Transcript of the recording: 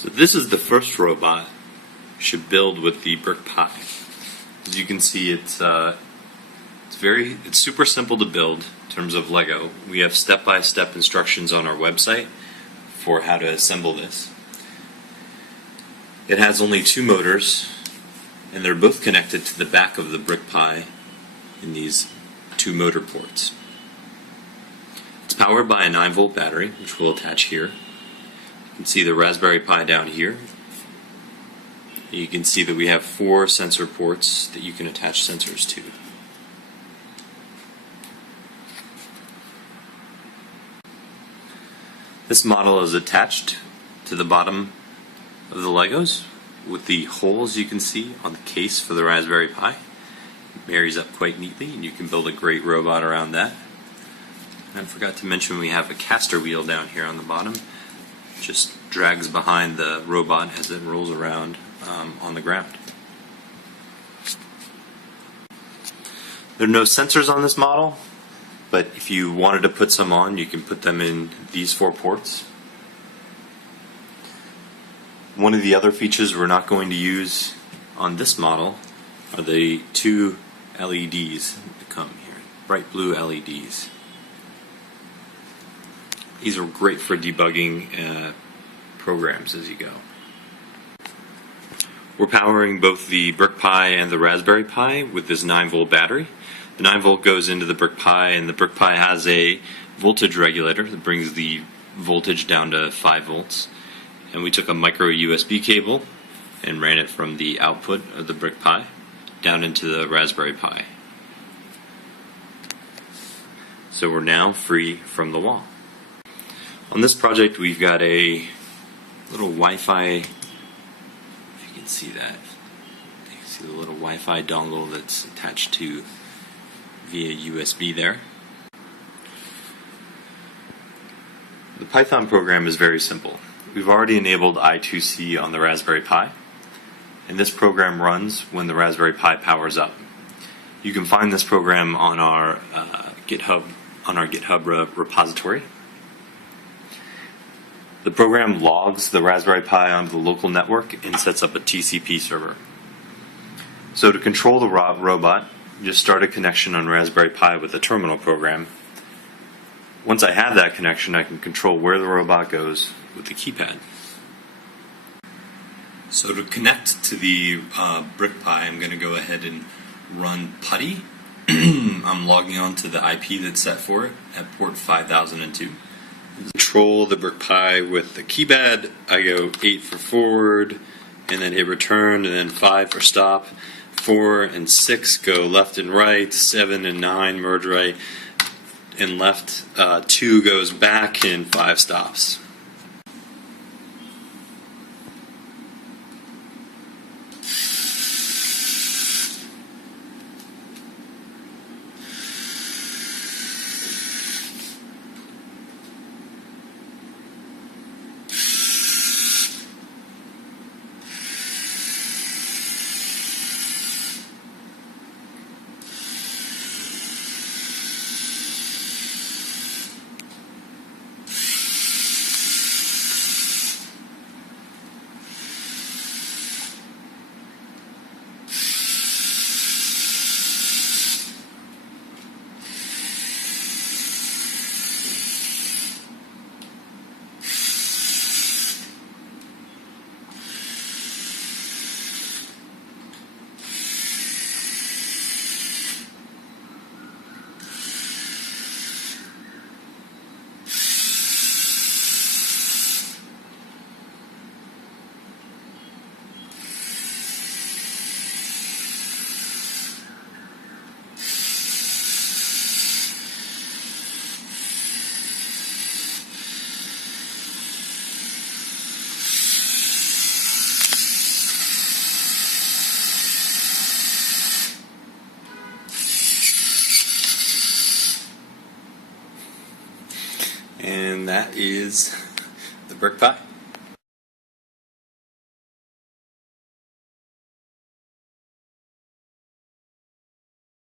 So this is the first robot you should build with the BrickPi. As you can see, it's super simple to build in terms of Lego. We have step-by-step instructions on our website for how to assemble this. It has only 2 motors, and they're both connected to the back of the BrickPi in these 2 motor ports. It's powered by a 9-volt battery, which we'll attach here. You can see the Raspberry Pi down here. You can see that we have 4 sensor ports that you can attach sensors to. This model is attached to the bottom of the Legos with the holes you can see on the case for the Raspberry Pi. It marries up quite neatly, and you can build a great robot around that. And I forgot to mention we have a caster wheel down here on the bottom. It just drags behind the robot as it rolls around on the ground. There are no sensors on this model, but if you wanted to put some on, you can put them in these 4 ports. One of the other features we're not going to use on this model are the 2 LEDs that come here, bright blue LEDs. These are great for debugging programs as you go. We're powering both the BrickPi and the Raspberry Pi with this 9-volt battery. The 9-volt goes into the BrickPi, and the BrickPi has a voltage regulator that brings the voltage down to 5 volts. And we took a micro USB cable and ran it from the output of the BrickPi down into the Raspberry Pi. So we're now free from the wall. On this project we've got a little Wi-Fi, if you can see that, you can see the little Wi-Fi dongle that's attached to via USB there. The Python program is very simple. We've already enabled I2C on the Raspberry Pi, and this program runs when the Raspberry Pi powers up. You can find this program on our GitHub repository. The program logs the Raspberry Pi onto the local network and sets up a TCP server. So to control the robot, just start a connection on Raspberry Pi with the terminal program. Once I have that connection, I can control where the robot goes with the keypad. So to connect to the BrickPi, I'm going to go ahead and run PuTTY. I'm logging on to the IP that's set for it at port 5002. Control the BrickPi with the keypad. I go 8 for forward, and then hit return, and then 5 for stop. 4 and 6 go left and right. 7 and 9 merge right and left. 2 goes back, and 5 stops. And that is the BrickPi.